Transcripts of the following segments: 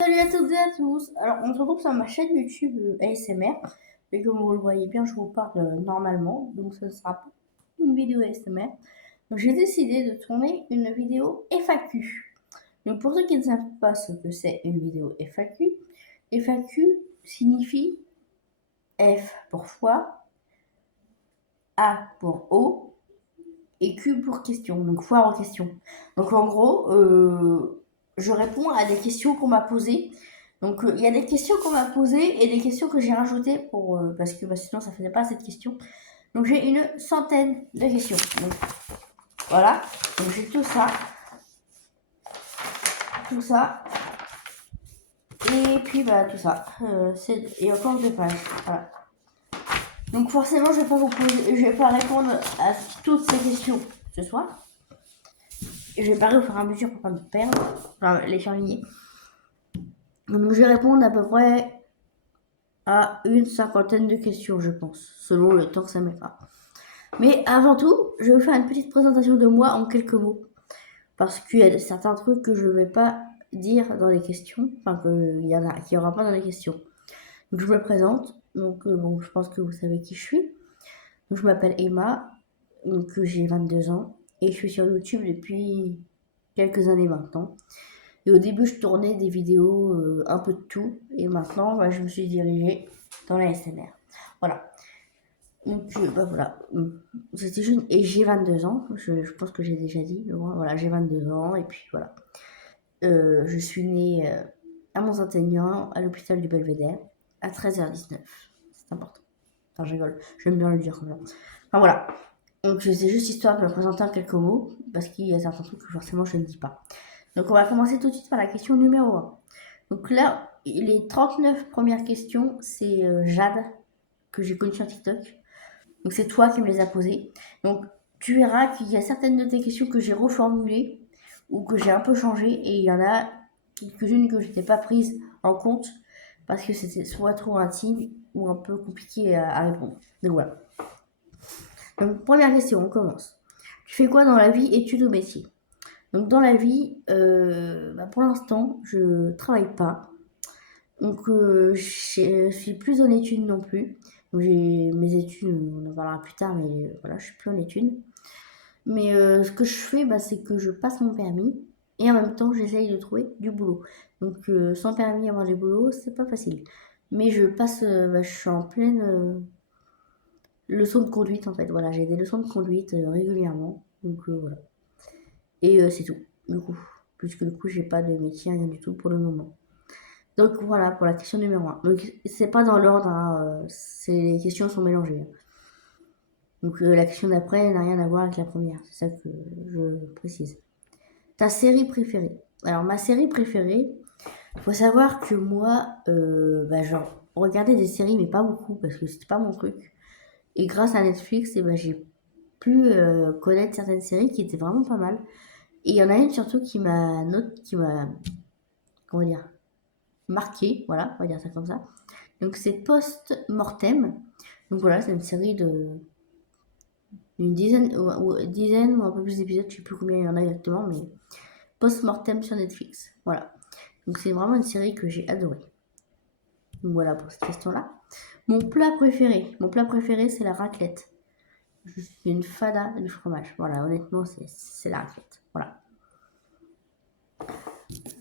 Salut à toutes et à tous. Alors, on se retrouve sur ma chaîne YouTube ASMR. Et comme vous le voyez bien, je vous parle normalement. Donc, ce sera pas une vidéo ASMR. Donc, j'ai décidé de tourner une vidéo FAQ. Donc, pour ceux qui ne savent pas ce que c'est une vidéo FAQ, FAQ signifie F pour foi, A pour O et Q pour question. Donc, foire en question. Donc, en gros, je réponds à des questions qu'on m'a posées. Donc, il y a des questions qu'on m'a posées et des questions que j'ai rajoutées parce que sinon, ça ne faisait pas assez de questions. Donc, j'ai une centaine de questions. Donc, voilà. Donc, j'ai tout ça. Tout ça. Et puis, tout ça. Et encore deux pages. Voilà. Donc, forcément, je vais pas répondre à toutes ces questions ce soir. Et je vais parler au fur et à mesure pour pas me perdre. Enfin, les surligner. Donc, je vais répondre à peu près à une cinquantaine de questions, je pense, selon le temps que ça mettra. Mais avant tout, je vais vous faire une petite présentation de moi en quelques mots. Parce qu'il y a certains trucs que je ne vais pas dire dans les questions, enfin qu'il n'y aura pas dans les questions. Donc je me présente, donc je pense que vous savez qui je suis. Donc, je m'appelle Emma, donc j'ai 22 ans, et je suis sur YouTube depuis quelques années maintenant. Et au début, je tournais des vidéos un peu de tout, et maintenant, je me suis dirigée dans la SMR. Voilà. Donc, voilà. C'était jeune, et j'ai 22 ans, je pense que j'ai déjà dit, mais bon, voilà, j'ai 22 ans, et puis voilà. Je suis née à Mont-Saint-Aignan, à l'hôpital du Belvédère, à 13h19. C'est important. Enfin, je rigole, j'aime bien le dire comme ça. Enfin, voilà. Donc, c'est juste histoire de me présenter en quelques mots, parce qu'il y a certains trucs que forcément je ne dis pas. Donc, on va commencer tout de suite par la question numéro 1. Donc là, les 39 premières questions, c'est Jade, que j'ai connue sur TikTok. Donc, c'est toi qui me les as posées. Donc, tu verras qu'il y a certaines de tes questions que j'ai reformulées ou que j'ai un peu changées, et il y en a quelques-unes que je n'étais pas prise en compte parce que c'était soit trop intime ou un peu compliqué à répondre. Donc, voilà. Donc, première question, on commence. Tu fais quoi dans la vie, études ou métier? Donc, dans la vie, pour l'instant, je travaille pas. Donc, je suis plus en études non plus. Donc, j'ai mes études, on en parlera plus tard, mais voilà, je suis plus en études. Mais ce que je fais, c'est que je passe mon permis et en même temps, j'essaye de trouver du boulot. Donc, sans permis, avoir du boulot, c'est pas facile. Mais je suis en pleine leçon de conduite en fait. Voilà, j'ai des leçons de conduite régulièrement. Donc, voilà. Et c'est tout, du coup. Puisque du coup, j'ai pas de métier, rien du tout pour le moment. Donc voilà pour la question numéro 1. Donc c'est pas dans l'ordre, hein, les questions sont mélangées. Donc la question d'après n'a rien à voir avec la première, c'est ça que je précise. Ta série préférée? Alors ma série préférée, il faut savoir que moi, genre, regarder des séries, mais pas beaucoup, parce que c'était pas mon truc. Et grâce à Netflix, j'ai pu connaître certaines séries qui étaient vraiment pas mal. Et il y en a une surtout qui m'a, comment dire, marqué, voilà, on va dire ça comme ça. Donc c'est Post-Mortem. Donc voilà, c'est une série d'une dizaine ou un peu plus d'épisodes, je sais plus combien il y en a exactement, mais Post-Mortem sur Netflix. Voilà. Donc c'est vraiment une série que j'ai adorée. Donc voilà pour cette question-là. Mon plat préféré, c'est la raclette. Je suis une fada du fromage. Voilà, honnêtement, c'est la raclette. Voilà.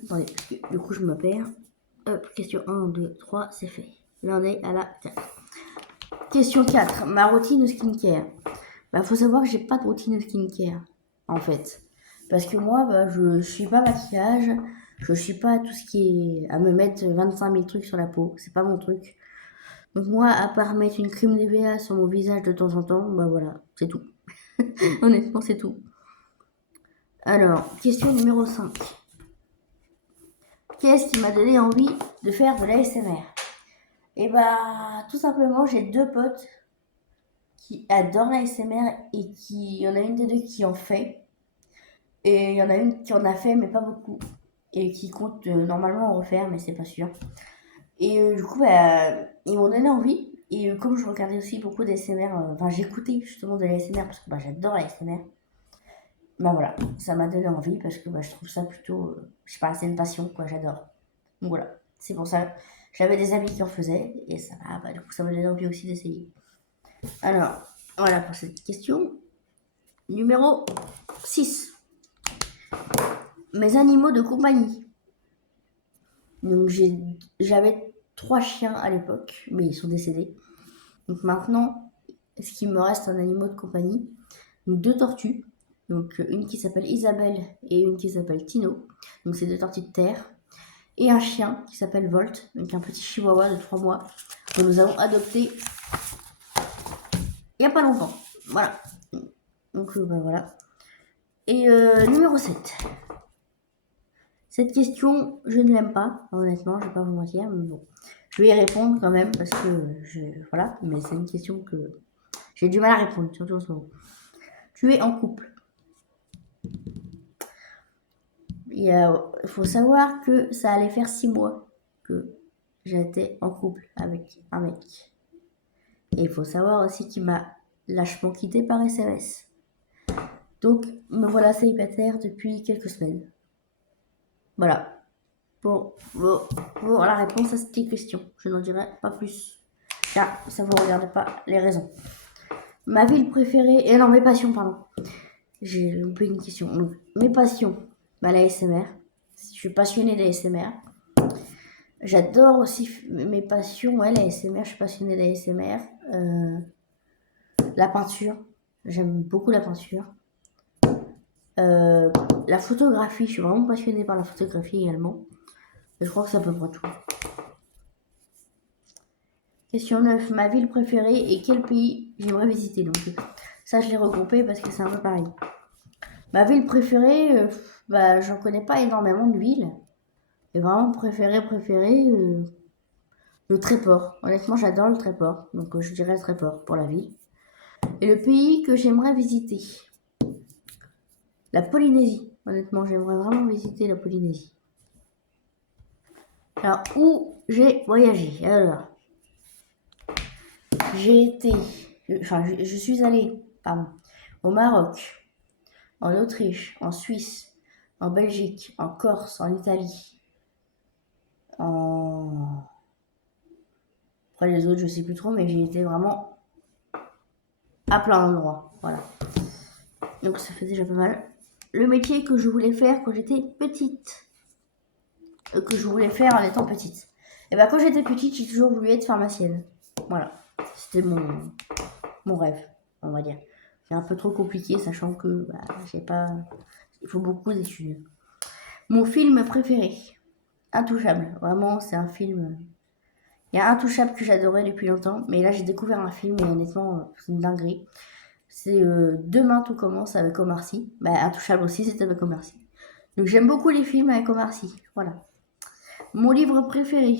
Attendez, du coup, je me perds. Hop, question 1, 2, 3, c'est fait. Là, on est à la 4. Question 4, ma routine skincare. Faut savoir que j'ai pas de routine skincare, en fait. Parce que moi, je suis pas maquillage, je suis pas tout ce qui est à me mettre 25 000 trucs sur la peau, c'est pas mon truc. Donc moi, à part mettre une crème Nivea sur mon visage de temps en temps, voilà, c'est tout. Honnêtement, c'est tout. Alors, question numéro 5. Qu'est-ce qui m'a donné envie de faire de l'ASMR? Tout simplement, j'ai deux potes qui adorent l'ASMR et il y en a une des deux qui en fait. Et il y en a une qui en a fait, mais pas beaucoup. Et qui compte normalement en refaire, mais c'est pas sûr. Et du coup, ils m'ont donné envie. Et comme je regardais aussi beaucoup d'ASMR, j'écoutais justement de l'ASMR parce que j'adore l'ASMR. Voilà, ça m'a donné envie parce que je trouve ça plutôt, je sais pas, c'est une passion, quoi, j'adore. Donc voilà, c'est pour ça. J'avais des amis qui en faisaient et ça, bah, du coup, ça m'a donné envie aussi d'essayer. Alors, voilà pour cette question. Numéro 6. Mes animaux de compagnie. Donc j'avais 3 chiens à l'époque, mais ils sont décédés. Donc maintenant, ce qui me reste en animaux de compagnie, donc 2 tortues. Donc une qui s'appelle Isabelle et une qui s'appelle Tino. Donc c'est 2 tortues de terre. Et un chien qui s'appelle Volt, donc un petit chihuahua de 3 mois que nous avons adopté il n'y a pas longtemps. Voilà. Donc bah, voilà. Et numéro 7. Cette question, je ne l'aime pas, honnêtement, je ne vais pas vous mentir, mais bon. Je vais y répondre quand même parce que voilà, mais c'est une question que j'ai du mal à répondre, surtout en ce moment. Tu es en couple. Il faut savoir que ça allait faire 6 mois que j'étais en couple avec un mec. Et il faut savoir aussi qu'il m'a lâchement quitté par SMS. Donc, me voilà célibataire depuis quelques semaines. Voilà. Pour la réponse à cette question. Je n'en dirai pas plus. Car ça ne vous regarde pas les raisons. Ma ville préférée. Et non, mes passions, pardon. J'ai loupé une question. Donc, mes passions. Bah, la SMR. Je suis passionnée d'ASMR. J'adore aussi mes passions. Ouais, la SMR. Je suis passionnée d'ASMR. La peinture. J'aime beaucoup la peinture. La photographie. Je suis vraiment passionnée par la photographie également. Et je crois que c'est à peu près tout. Question 9. Ma ville préférée et quel pays j'aimerais visiter. Donc ça, je l'ai regroupé parce que c'est un peu pareil. Ma ville préférée, bah, j'en connais pas énormément de villes. Et vraiment préférée, le Tréport. Honnêtement, j'adore le Tréport. Donc je dirais le Tréport pour la ville. Et le pays que j'aimerais visiter. La Polynésie. Honnêtement, j'aimerais vraiment visiter la Polynésie. Alors, où j'ai voyagé? Alors, je suis allée, au Maroc, en Autriche, en Suisse, en Belgique, en Corse, en Italie, en... Après les autres, je sais plus trop, mais j'ai été vraiment à plein d'endroits. Voilà. Donc ça fait déjà pas mal. Le métier que je voulais faire quand j'étais petite. Que je voulais faire en étant petite. Et bah quand j'étais petite, j'ai toujours voulu être pharmacienne. Voilà. C'était mon rêve, on va dire. C'est un peu trop compliqué, sachant que j'ai pas... Il faut beaucoup d'études. Mon film préféré, Intouchable. Vraiment, c'est un film... Il y a Intouchable que j'adorais depuis longtemps, mais là j'ai découvert un film et honnêtement, c'est une dinguerie. C'est Demain tout commence avec Omar Sy. Bah, Intouchable aussi, c'est avec Omar Sy. Donc j'aime beaucoup les films avec Omar Sy. Voilà. Mon livre préféré,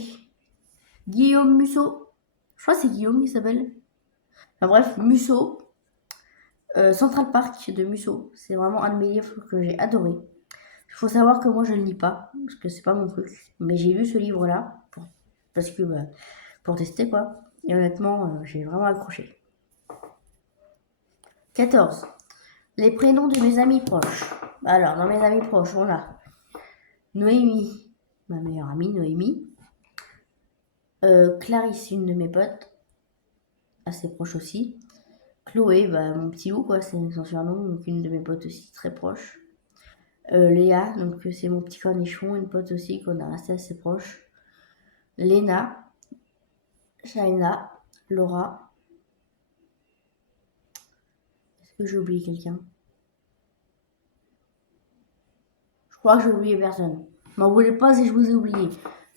Guillaume Musso. Je crois que c'est Guillaume qui s'appelle. Enfin bref, Musso. Central Park de Musso. C'est vraiment un de mes livres que j'ai adoré. Il faut savoir que moi je ne lis pas, parce que c'est pas mon truc. Mais j'ai lu ce livre-là, pour tester quoi. Et honnêtement, j'ai vraiment accroché. 14. Les prénoms de mes amis proches. Alors, dans mes amis proches, on a Noémie, ma meilleure amie, Noémie. Clarisse, une de mes potes, assez proche aussi. Chloé, mon petit loup, quoi, c'est son surnom, donc une de mes potes aussi très proche. Léa, donc c'est mon petit cornichon, une pote aussi qu'on a resté assez proche. Léna, Shaina, Laura. Est-ce que j'ai oublié quelqu'un? Je crois que j'ai oublié personne. M'en voulez pas si je vous ai oublié.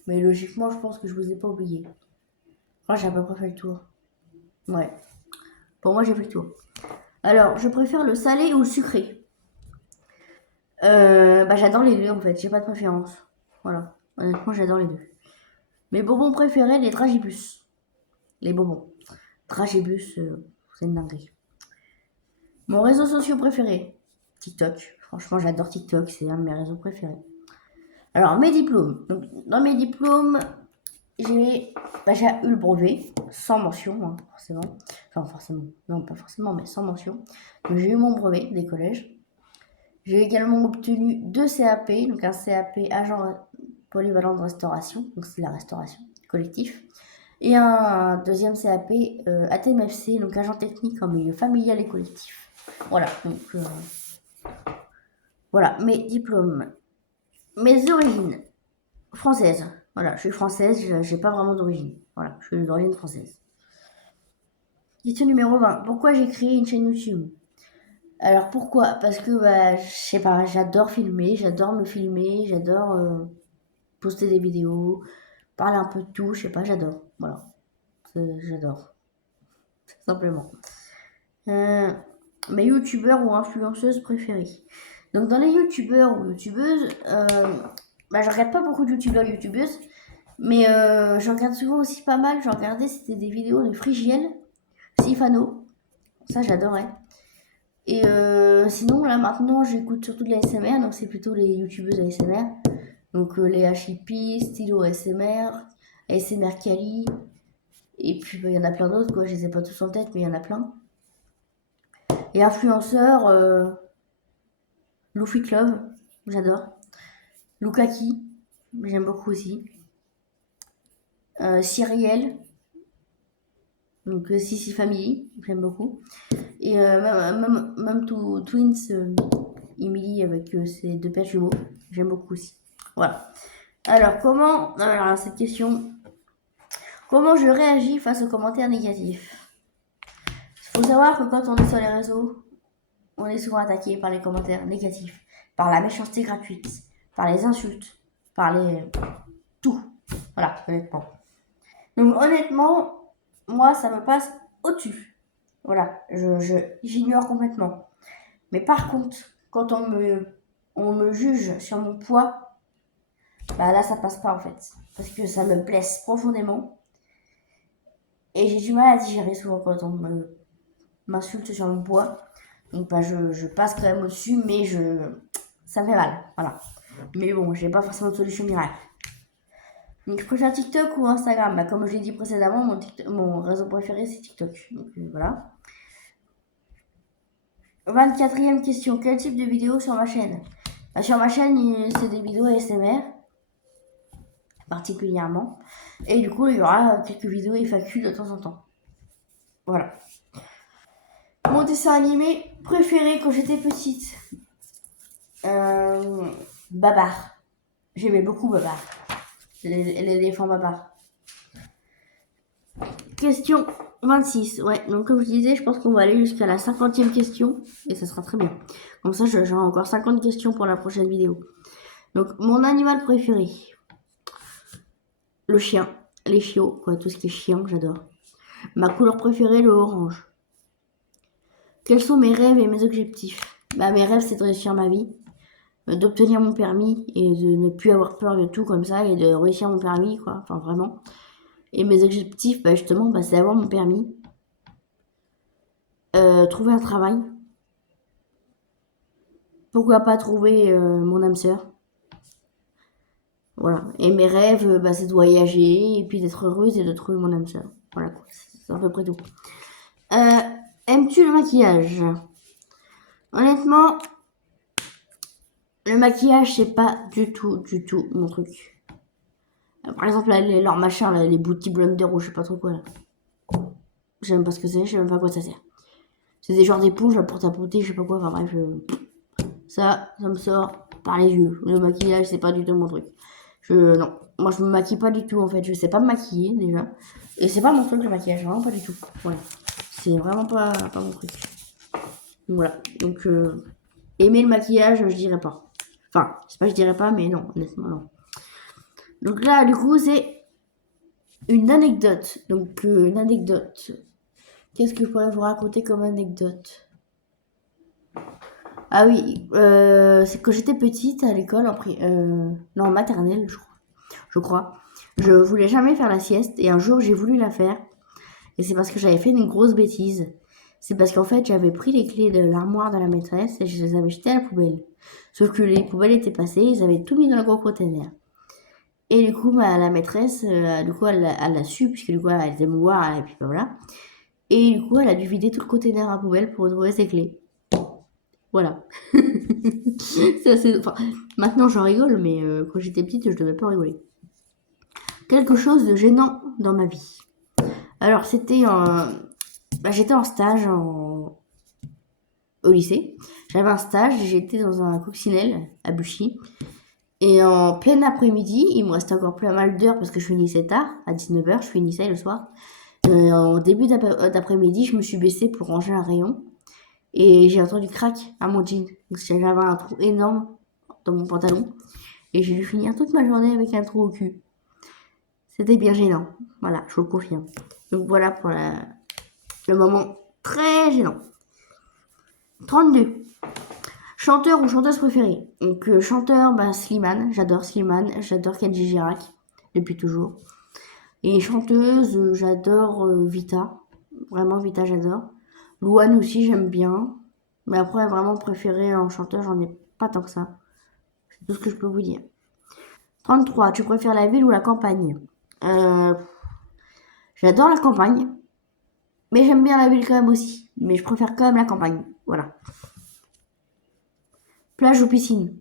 Mais logiquement, je pense que je vous ai pas oublié. Je crois que j'ai à peu près fait le tour. Ouais. Pour moi, j'ai fait le tour. Alors, je préfère le salé ou le sucré? J'adore les deux en fait, j'ai pas de préférence. Voilà. Honnêtement, j'adore les deux. Mes bonbons préférés, les dragibus. Les bonbons. Dragibus, c'est une dinguerie. Mon réseau social préféré, TikTok. Franchement, j'adore TikTok, c'est un de mes réseaux préférés. Alors, mes diplômes. Donc, dans mes diplômes, j'ai eu le brevet, sans mention, hein, forcément. Enfin, forcément. Non, pas forcément, mais sans mention. Donc, j'ai eu mon brevet des collèges. J'ai également obtenu 2 CAP, donc un CAP agent polyvalent de restauration, donc c'est la restauration collectif. Et un deuxième CAP ATMFC, donc agent technique en milieu familial et collectif. Voilà, donc voilà mes diplômes. Mes origines françaises. Voilà, je suis française, j'ai pas vraiment d'origine. Voilà, je suis d'origine française. Question numéro 20. Pourquoi j'ai créé une chaîne YouTube? Alors pourquoi? Parce que je sais pas, j'adore filmer, j'adore me filmer, j'adore poster des vidéos, parler un peu de tout, je sais pas, j'adore. Voilà, j'adore, tout simplement. Mes youtubeurs ou influenceuses préférées. Donc dans les youtubeurs ou youtubeuses, je regarde pas beaucoup de youtubeurs et youtubeuses, mais je regarde souvent aussi pas mal. Je regardais, c'était des vidéos de Frigiel, Sifano, ça j'adorais. Et sinon là maintenant j'écoute surtout de la SMR, donc c'est plutôt les youtubeuses ASMR. Donc les HIP, Stylo ASMR, ASMR Kali, et puis il y en a plein d'autres quoi, je les ai pas tous en tête mais il y en a plein. Et influenceurs, Luffy Club, j'adore. Lukaki, j'aime beaucoup aussi. Cyrielle, donc Sissi Family, j'aime beaucoup. Et même Twins, Emily avec ses deux pères jumeaux, j'aime beaucoup aussi. Voilà. Alors cette question, comment je réagis face aux commentaires négatifs? Il faut savoir que quand on est sur les réseaux, on est souvent attaqué par les commentaires négatifs, par la méchanceté gratuite, par les insultes, par les... tout. Voilà, honnêtement. Donc honnêtement, moi ça me passe au-dessus. Voilà, j'ignore complètement. Mais par contre, quand on me juge sur mon poids, là ça passe pas en fait. Parce que ça me blesse profondément. Et j'ai du mal à digérer souvent quand on m'insulte sur mon poids. Donc je passe quand même au-dessus, mais ça me fait mal. Voilà. Mais bon, j'ai pas forcément de solution miracle. Donc je préfère TikTok ou Instagram. Comme je l'ai dit précédemment, mon réseau préféré c'est TikTok. Donc voilà. 24e question. Quel type de vidéo sur ma chaîne? Sur ma chaîne, c'est des vidéos ASMR, particulièrement. Et du coup, il y aura quelques vidéos FAQ de temps en temps. Voilà. Mon dessin animé préféré quand j'étais petite. Babar. J'aimais beaucoup Babar. L'éléphant Babar. Question 26. Ouais, donc comme je disais, je pense qu'on va aller jusqu'à la 50e question. Et ça sera très bien. Comme ça, j'aurai encore 50 questions pour la prochaine vidéo. Donc, mon animal préféré. Le chien. Les chiots, quoi. Tout ce qui est chien, j'adore. Ma couleur préférée, le orange. Quels sont mes rêves et mes objectifs? Mes rêves, c'est de réussir ma vie, d'obtenir mon permis et de ne plus avoir peur de tout comme ça et de réussir mon permis, quoi. Enfin, vraiment. Et mes objectifs, justement, c'est d'avoir mon permis, trouver un travail. Pourquoi pas trouver mon âme sœur. Voilà. Et mes rêves, c'est de voyager et puis d'être heureuse et de trouver mon âme sœur. Voilà, quoi. C'est à peu près tout. Aimes-tu le maquillage? Honnêtement, le maquillage, c'est pas du tout mon truc. Par exemple, leurs machins, les boutis blender ou je sais pas trop quoi, là. Je sais même pas ce que c'est, je sais même pas à quoi ça sert. C'est des genres d'éponges pour tapoter, je sais pas quoi, enfin bref. Ça me sort par les yeux. Le maquillage, c'est pas du tout mon truc. Non, moi je me maquille pas du tout en fait. Je sais pas me maquiller déjà. Et c'est pas mon truc le maquillage, vraiment pas du tout. Voilà. C'est vraiment pas mon truc. Voilà. Donc, aimer le maquillage, je dirais pas. Enfin, c'est pas je dirais pas, mais non, honnêtement, non. Donc là, du coup, c'est une anecdote. Donc, une anecdote. Qu'est-ce que je pourrais vous raconter comme anecdote? Ah oui, c'est que j'étais petite à l'école, en maternelle, je crois. Je voulais jamais faire la sieste et un jour j'ai voulu la faire. Et c'est parce que j'avais fait une grosse bêtise. C'est parce qu'en fait j'avais pris les clés de l'armoire de la maîtresse et je les avais jetées à la poubelle. Sauf que les poubelles étaient passées, ils avaient tout mis dans le gros container. Et du coup, la maîtresse, elle l'a su, puisque du coup, elle était me voir, et puis voilà. Et du coup, elle a dû vider tout le container à la poubelle pour retrouver ses clés. Voilà. Enfin, maintenant j'en rigole, mais quand j'étais petite, je devais pas rigoler. Quelque chose de gênant dans ma vie. Alors, j'étais en stage au lycée. J'avais un stage, j'étais dans un coccinelle à Buchy. Et en plein après-midi, il me restait encore pas mal d'heures parce que je finissais tard, à 19h, je finissais le soir. En début d'après-midi, je me suis baissée pour ranger un rayon. Et j'ai entendu crack à mon jean. Donc j'avais un trou énorme dans mon pantalon. Et j'ai dû finir toute ma journée avec un trou au cul. C'était bien gênant. Voilà, je vous le confirme. Donc voilà pour le moment très gênant. 32. Chanteur ou chanteuse préférée. Donc chanteur, Slimane. J'adore Kenji Girac. Depuis toujours. Et chanteuse, j'adore Vita. Vraiment Vita, j'adore. Louane aussi, j'aime bien. Mais après, vraiment préféré en chanteur, j'en ai pas tant que ça. C'est tout ce que je peux vous dire. 33. Tu préfères la ville ou la campagne? euh, J'adore la campagne. Mais j'aime bien la ville quand même aussi. Mais je préfère quand même la campagne. Voilà. Plage ou piscine?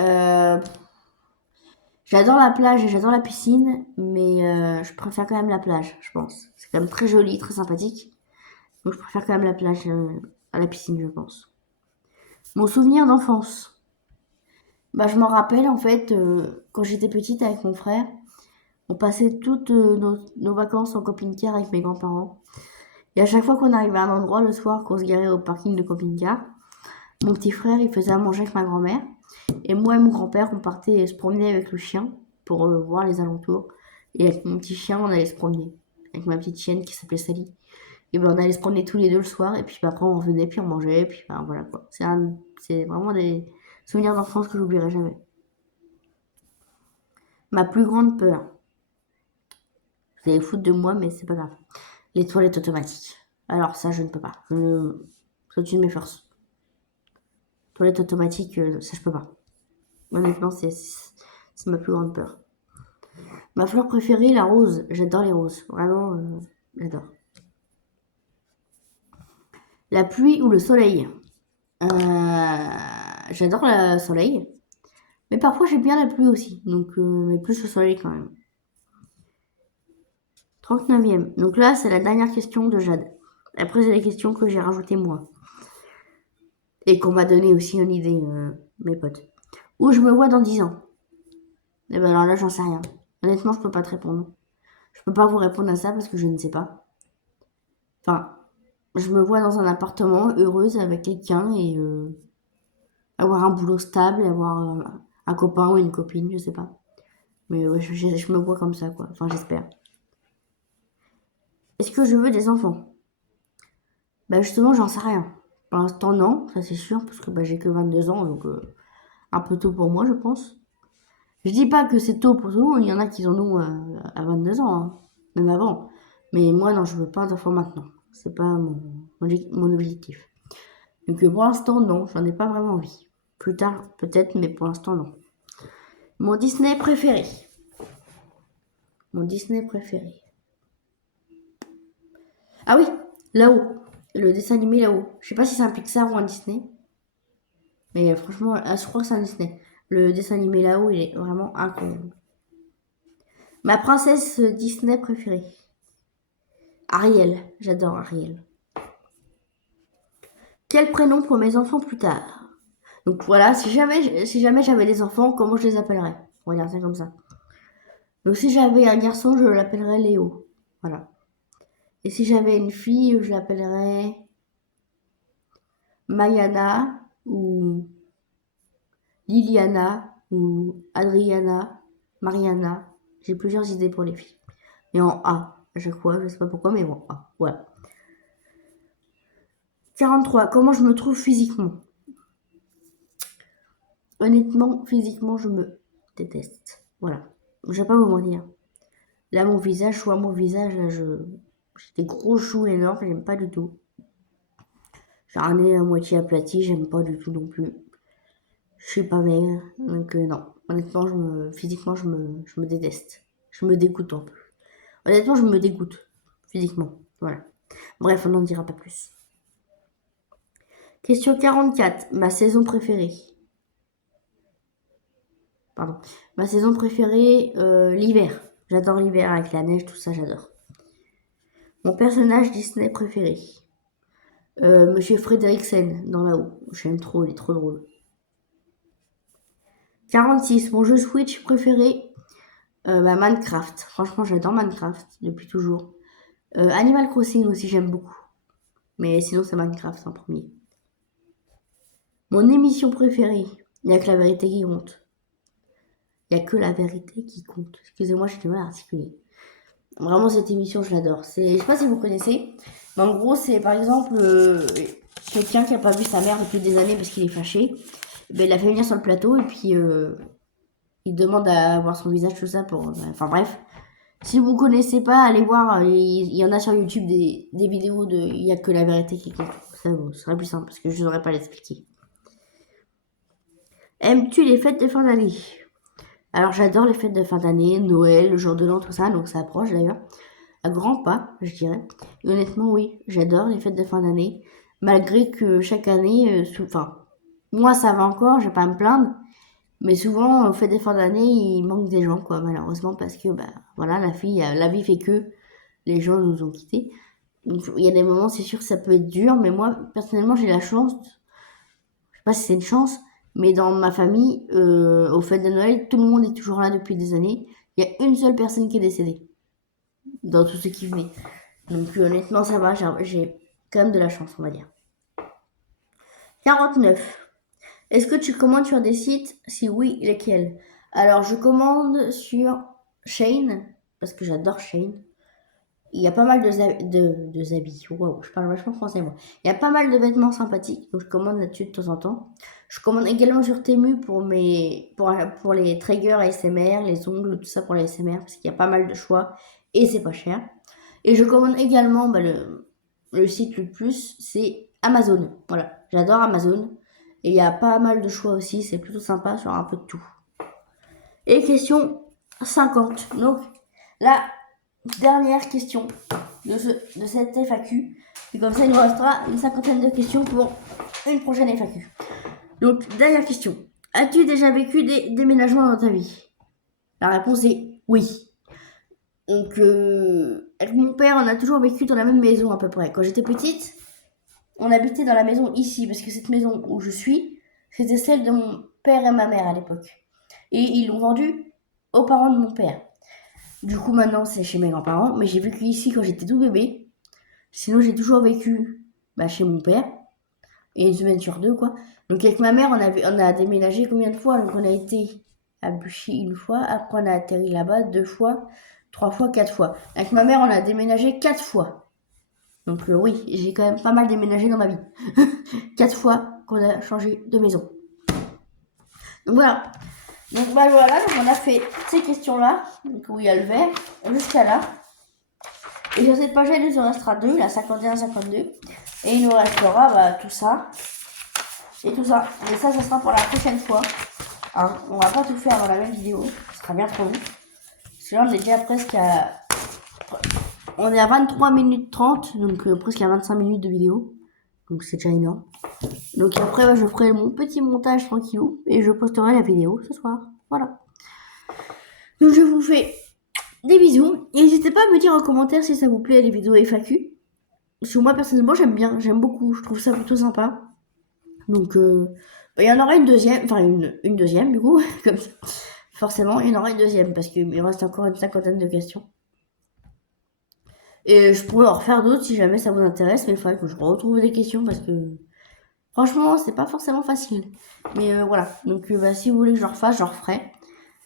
euh, J'adore la plage et j'adore la piscine. Mais je préfère quand même la plage, je pense. C'est quand même très joli, très sympathique. Donc je préfère quand même la plage à la piscine, je pense. Mon souvenir d'enfance. Je m'en rappelle en fait, quand j'étais petite avec mon frère, on passait toutes nos vacances en camping-car avec mes grands-parents. Et à chaque fois qu'on arrivait à un endroit le soir, qu'on se garait au parking de camping-car, mon petit frère il faisait à manger avec ma grand-mère. Et moi et mon grand-père, on partait se promener avec le chien pour voir les alentours. Et avec mon petit chien, on allait se promener. Avec ma petite chienne qui s'appelait Sally. Et on allait se promener tous les deux le soir. Et puis après, on revenait, puis on mangeait. Et puis voilà quoi. C'est vraiment des souvenirs d'enfance que j'oublierai jamais. Ma plus grande peur. Vous allez foutre de moi, mais c'est pas grave. Les toilettes automatiques. Alors ça, je ne peux pas. C'est au-dessus de mes forces. Toilettes automatiques, ça, je peux pas. Honnêtement, c'est ma plus grande peur. Ma fleur préférée, la rose. J'adore les roses. Vraiment, j'adore. La pluie ou le soleil? J'adore le soleil. Mais parfois, j'aime bien la pluie aussi. Donc, mais plus le soleil quand même. 39e. Donc là, c'est la dernière question de Jade. Après, c'est les questions que j'ai rajoutées moi. Et qu'on m'a donné aussi une idée, mes potes. Où je me vois dans 10 ans? Eh ben alors là, j'en sais rien. Honnêtement, je peux pas te répondre. Je peux pas vous répondre à ça parce que je ne sais pas. Enfin, je me vois dans un appartement, heureuse avec quelqu'un et avoir un boulot stable, et avoir un copain ou une copine, je sais pas. Mais ouais, je me vois comme ça, quoi. Enfin, j'espère. Est-ce que je veux des enfants? Justement, j'en sais rien. Pour l'instant, non, ça c'est sûr, parce que j'ai que 22 ans, donc un peu tôt pour moi, je pense. Je dis pas que c'est tôt pour tout le monde, il y en a qui en ont à 22 ans, hein, même avant. Mais moi, non, je veux pas d'enfants maintenant. C'est pas mon objectif. Donc pour l'instant, non, j'en ai pas vraiment envie. Plus tard, peut-être, mais pour l'instant, non. Mon Disney préféré. Mon Disney préféré. Ah oui, là-haut. Le dessin animé là-haut. Je sais pas si c'est un Pixar ou un Disney. Mais franchement, je crois que c'est un Disney. Le dessin animé là-haut, il est vraiment incroyable. Ma princesse Disney préférée. Ariel. J'adore Ariel. Quel prénom pour mes enfants plus tard? Donc voilà, si jamais j'avais des enfants, comment je les appellerais? On va dire ça comme ça. Donc si j'avais un garçon, je l'appellerais Léo. Voilà. Et si j'avais une fille, je l'appellerais Mayana ou Liliana ou Adriana, Mariana. J'ai plusieurs idées pour les filles. Et en A, à chaque fois, je sais pas pourquoi, mais bon, A. Voilà. 43. Comment je me trouve physiquement? Honnêtement, physiquement, je me déteste. Voilà. Je vais pas vous mentir. Là, mon visage, je vois mon visage, là, j'ai des gros choux énormes, j'aime pas du tout. J'ai un nez à moitié aplati, j'aime pas du tout non plus. Je suis pas maigre, donc non. Honnêtement, physiquement, je me déteste. Je me dégoûte un peu. Honnêtement, je me dégoûte, physiquement. Voilà. Bref, on n'en dira pas plus. Question 44. Ma saison préférée. Pardon. Ma saison préférée, l'hiver. J'adore l'hiver avec la neige, tout ça, j'adore. Mon personnage Disney préféré. Monsieur Fredriksen dans là-haut. J'aime trop, il est trop drôle. 46. Mon jeu Switch préféré. Minecraft. Franchement, j'adore Minecraft depuis toujours. Animal Crossing aussi, j'aime beaucoup. Mais sinon, c'est Minecraft en premier. Mon émission préférée. Il n'y a que la vérité qui compte. Il n'y a que la vérité qui compte. Excusez-moi, j'ai du mal à articuler. Vraiment, cette émission, je l'adore. Je sais pas si vous connaissez, mais en gros, c'est par exemple quelqu'un qui a pas vu sa mère depuis des années parce qu'il est fâché. Ben, il l'a fait venir sur le plateau et puis il demande à voir son visage, tout ça pour. Enfin bref. Si vous connaissez pas, allez voir. Il y en a sur YouTube des vidéos de Il n'y a que la vérité qui compte. Ça, bon, ce serait plus simple parce que je n'aurais pas à l'expliquer. Aimes-tu les fêtes de fin d'année? Alors j'adore les fêtes de fin d'année, Noël, le jour de l'an, tout ça, donc ça approche d'ailleurs. À grands pas, je dirais. Et honnêtement, oui, j'adore les fêtes de fin d'année. Malgré que chaque année, enfin, moi ça va encore, je vais pas à me plaindre. Mais souvent, aux fêtes de fin d'année, il manque des gens, quoi, malheureusement, parce que, bah, voilà, la vie fait que les gens nous ont quittés. Donc, il y a des moments, c'est sûr que ça peut être dur, mais moi, personnellement, j'ai la chance, je sais pas si c'est une chance, mais dans ma famille, aux fêtes de Noël, tout le monde est toujours là depuis des années. Il y a une seule personne qui est décédée dans tous ceux qui venaient. Donc honnêtement, ça va, j'ai quand même de la chance, on va dire. 49. Est-ce que tu commandes sur des sites? Si oui, lesquels? Alors, je commande sur Shein, parce que j'adore Shein. Il y a pas mal de habits. Waouh, je parle vachement français, moi. Il y a pas mal de vêtements sympathiques, donc je commande là-dessus de temps en temps. Je commande également sur Temu pour les triggers ASMR, les ongles, tout ça pour les ASMR, parce qu'il y a pas mal de choix et c'est pas cher. Et je commande également, le site le plus, c'est Amazon. Voilà, j'adore Amazon. Et il y a pas mal de choix aussi, c'est plutôt sympa sur un peu de tout. Et question 50. Donc, la dernière question de cette FAQ. Et comme ça, il nous restera une cinquantaine de questions pour une prochaine FAQ. Donc, dernière question. As-tu déjà vécu des déménagements dans ta vie? La réponse est oui. Donc, avec mon père, on a toujours vécu dans la même maison à peu près. Quand j'étais petite, on habitait dans la maison ici, parce que cette maison où je suis, c'était celle de mon père et ma mère à l'époque. Et ils l'ont vendue aux parents de mon père. Du coup, maintenant, c'est chez mes grands-parents, mais j'ai vécu ici quand j'étais tout bébé. Sinon, j'ai toujours vécu chez mon père, et une semaine sur deux, quoi. Donc, avec ma mère, on a déménagé combien de fois? Donc, on a été à Buchy une fois, après on a atterri là-bas 2 fois, 3 fois, 4 fois. Avec ma mère, on a déménagé 4 fois. Donc oui, j'ai quand même pas mal déménagé dans ma vie. 4 fois qu'on a changé de maison. Donc voilà. Donc voilà, donc on a fait ces questions-là, donc où il y a le vert, jusqu'à là. Et sur cette page-là, il nous en restera 2, la 51-52. Et il nous restera tout ça. Et tout ça. Et ça sera pour la prochaine fois. Hein, on va pas tout faire dans la même vidéo. Ce sera bien trop long. Parce que là, on est déjà presque à... On est à 23 minutes 30, donc presque à 25 minutes de vidéo. Donc c'est déjà énorme. Donc après, je ferai mon petit montage tranquillou et je posterai la vidéo ce soir. Voilà. Donc je vous fais des bisous. N'hésitez pas à me dire en commentaire si ça vous plaît les vidéos FAQ. Parce que moi personnellement j'aime beaucoup. Je trouve ça plutôt sympa. Donc il y en aura une deuxième, enfin une deuxième du coup, comme ça. Forcément, il y en aura une deuxième parce qu'il me reste encore une cinquantaine de questions. Et je pourrais en refaire d'autres si jamais ça vous intéresse, mais il faudrait que je retrouve des questions parce que franchement, c'est pas forcément facile. Mais voilà, donc si vous voulez que je refasse, je referai.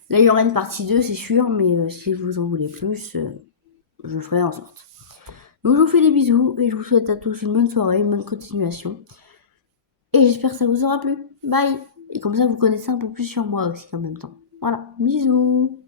Là, il y aura une partie 2, c'est sûr, mais si vous en voulez plus, je ferai en sorte. Donc je vous fais des bisous et je vous souhaite à tous une bonne soirée, une bonne continuation. Et j'espère que ça vous aura plu. Bye! Et comme ça, vous connaissez un peu plus sur moi aussi en même temps. Voilà, bisous!